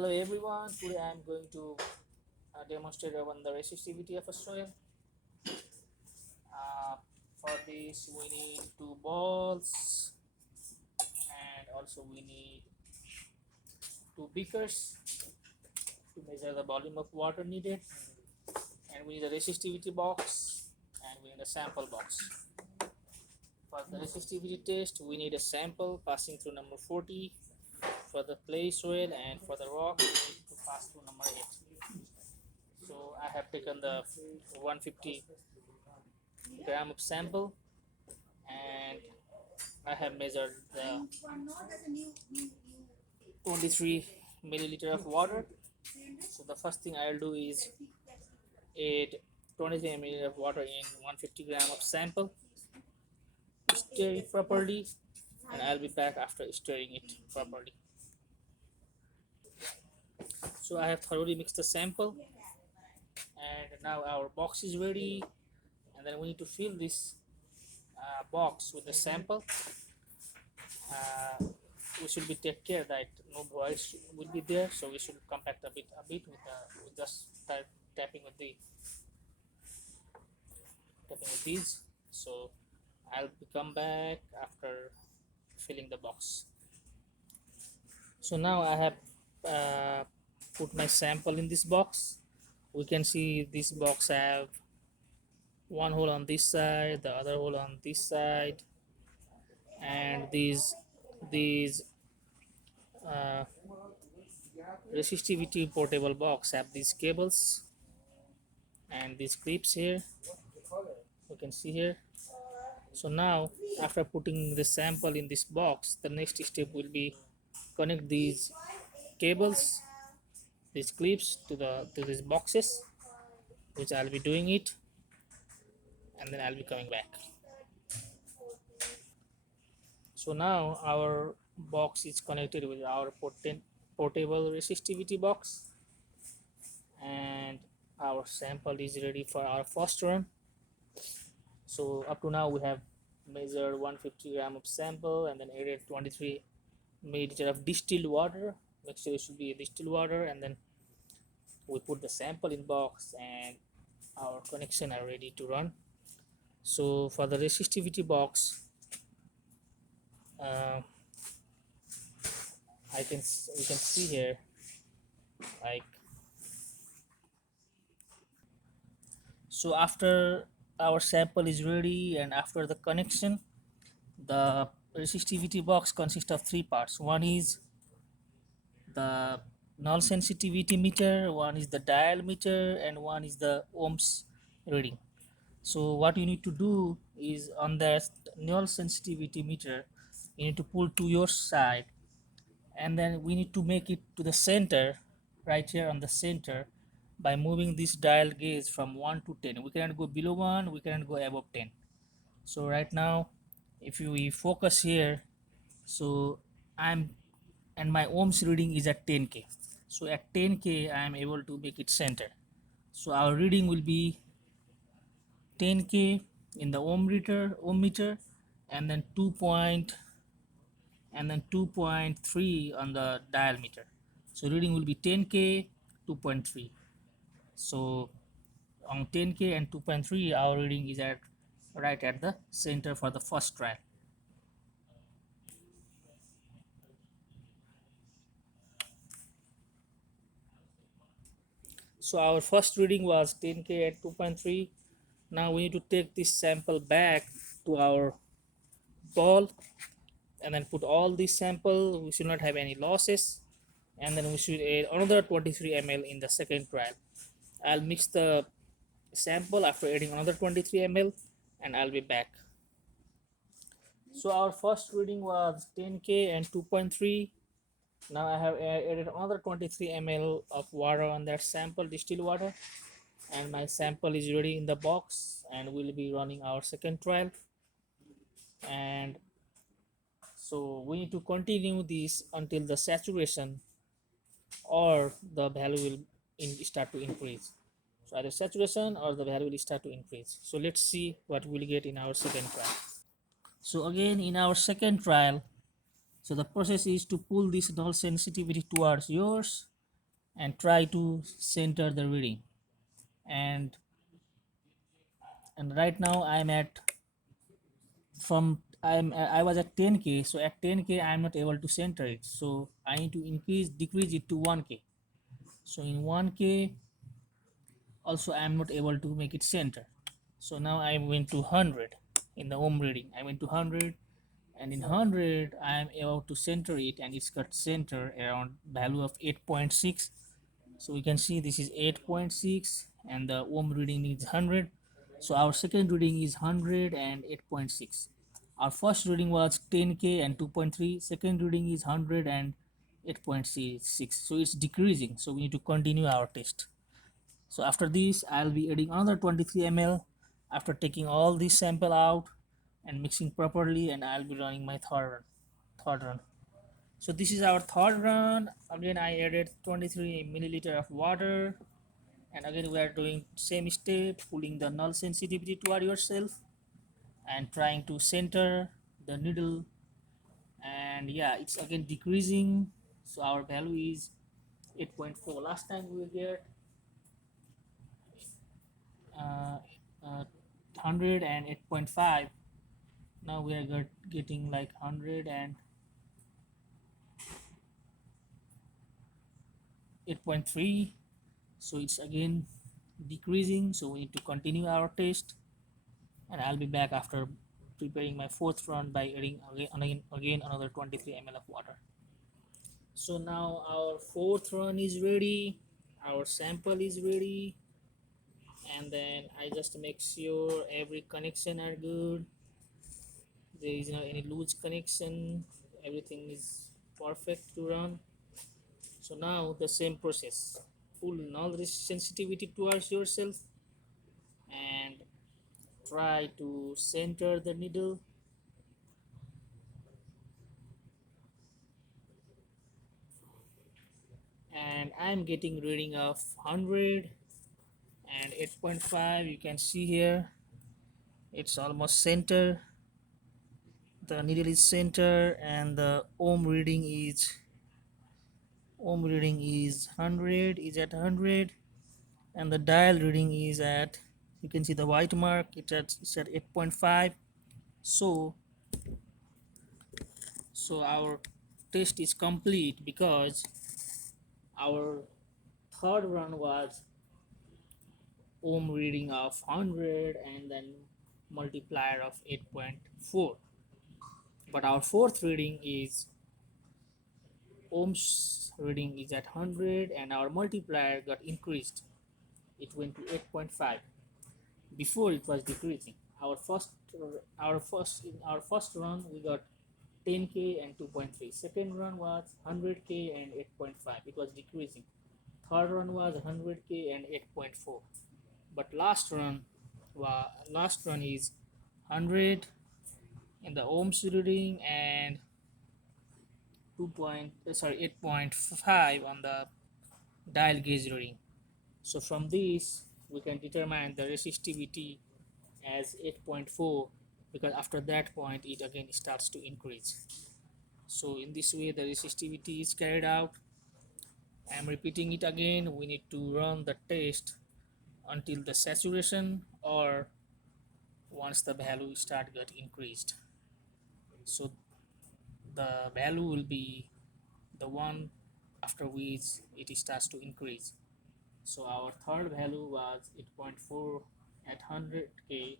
Hello everyone, today I am going to demonstrate on the resistivity of a soil. Uh, for this we need two balls and also we need two beakers to measure the volume of water needed, and we need a resistivity box and we need a sample box. For the resistivity test we need a sample passing through number 40 for the clay soil, and for the rock we need to pass through number 8. So I have taken the 150 gram of sample and I have measured the 23 milliliter of water. So the first thing I'll do is add 23 milliliter of water in 150 gram of sample, stir it properly, and I'll be back after stirring it properly. So I have thoroughly mixed the sample and now our box is ready, and then we need to fill this box with the sample. We should be take care that no voids will be there, so we should compact a bit with just tapping with these. So I'll come back after filling the box. So now I have put my sample in this box. We can see this box have one hole on this side, the other hole on this side, and these uh, resistivity portable box have these cables and these clips here, you can see here. So now after putting the sample in this box, the next step will be connect these cables, these clips to these boxes, which I'll be doing it, and then I'll be coming back. So now our box is connected with our portable resistivity box, and our sample is ready for our first run. So up to now we have measured 150 gram of sample and then added 23 milliliter of distilled water. Make sure it should be distilled water, and then we put the sample in box and our connection are ready to run. So for the resistivity box, uh, we can see here, like, so after our sample is ready and after the connection, the resistivity box consists of three parts. One is the null sensitivity meter, one is the dial meter, and one is the ohms reading. So what you need to do is on the null sensitivity meter, you need to pull to your side, and then we need to make it to the center, right here on the center, by moving this dial gauge from 1 to 10. We cannot go below 1, we cannot go above 10. So right now if we focus here, so I'm and my ohms reading is at 10k. So at 10k I am able to make it center. So our reading will be 10k in the ohm meter, and then 2.3 on the dial meter. So reading will be 10k, 2.3. So on 10k and 2.3 our reading is at right at the center for the first trial. So our first reading was 10k at 2.3. Now we need to take this sample back to our ball and then put all this sample. We should not have any losses, and then we should add another 23 ml in the second trial. I'll mix the sample after adding another 23 ml and I'll be back. So our first reading was 10k and 2.3. Now I have added another 23 ml of water on that sample, distilled water, and my sample is ready in the box, and we'll be running our second trial. And so we need to continue this until the saturation or the value will start to increase. So either saturation or the value will start to increase. So let's see what we'll get in our second trial. So again in our second trial, so the process is to pull this null sensitivity towards yours, and try to center the reading. And and right now I'm at from I was at 10k, so at 10k I'm not able to center it, so I need to decrease it to 1k. So in 1k also I'm not able to make it center. So now I went to 100. In the home reading I went to 100, and in 100 I am able to center it, and it's got center around value of 8.6. So we can see this is 8.6 and the ohm reading is 100. So our second reading is 100 and 8.6. Our first reading was 10k and 2.3. Second reading is 100 and 8.6. So it's decreasing, so we need to continue our test. So after this I'll be adding another 23 ml after taking all this sample out and mixing properly, and I'll be running my third run. So this is our third run. Again I added 23 milliliter of water, and again we are doing same step, pulling the null sensitivity toward yourself and trying to center the needle. And yeah, it's again decreasing, so our value is 8.4. Last time we get uh, uh, 100 and 8.5. Now we are getting like 100 and 8.3. So it's again decreasing, so we need to continue our test, and I'll be back after preparing my fourth run by adding again another 23 ml of water. So now our fourth run is ready, our sample is ready, and then I just make sure every connection are good, there is no any loose connection, everything is perfect to run. So now the same process, pull null sensitivity towards yourself and try to center the needle. And I'm getting reading of 100 and 8.5. You can see here it's almost center, the needle is center, and the ohm reading is 100, is at 100, and the dial reading is at, you can see the white mark, it's at 8.5. So our test is complete because our third run was ohm reading of 100 and then multiplier of 8.4, but our fourth reading is ohms reading is at 100 and our multiplier got increased, it went to 8.5. Before it was decreasing. Our first run we got 10k and 2.3. Second run was 100k and 8.5, it was decreasing. Third run was 100k and 8.4. But last run is 100 in the ohms reading and 8.5 on the dial gauge reading. So from this we can determine the resistivity as 8.4, because after that point it again starts to increase. So in this way the resistivity is carried out. I am repeating it again, we need to run the test until the saturation or once the value start get increased. So the value will be the one after which it starts to increase. So our third value was 8.4 at 100k,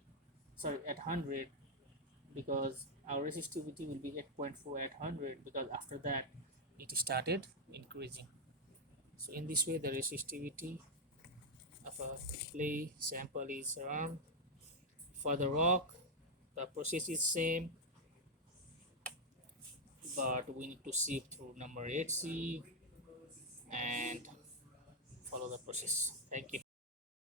sorry, at 100, because our resistivity will be 8.4 at 100, because after that it started increasing. So in this way the resistivity of a clay sample is run. For the rock the process is same, but we need to sift through number 8 sieve and follow the process. Thank you.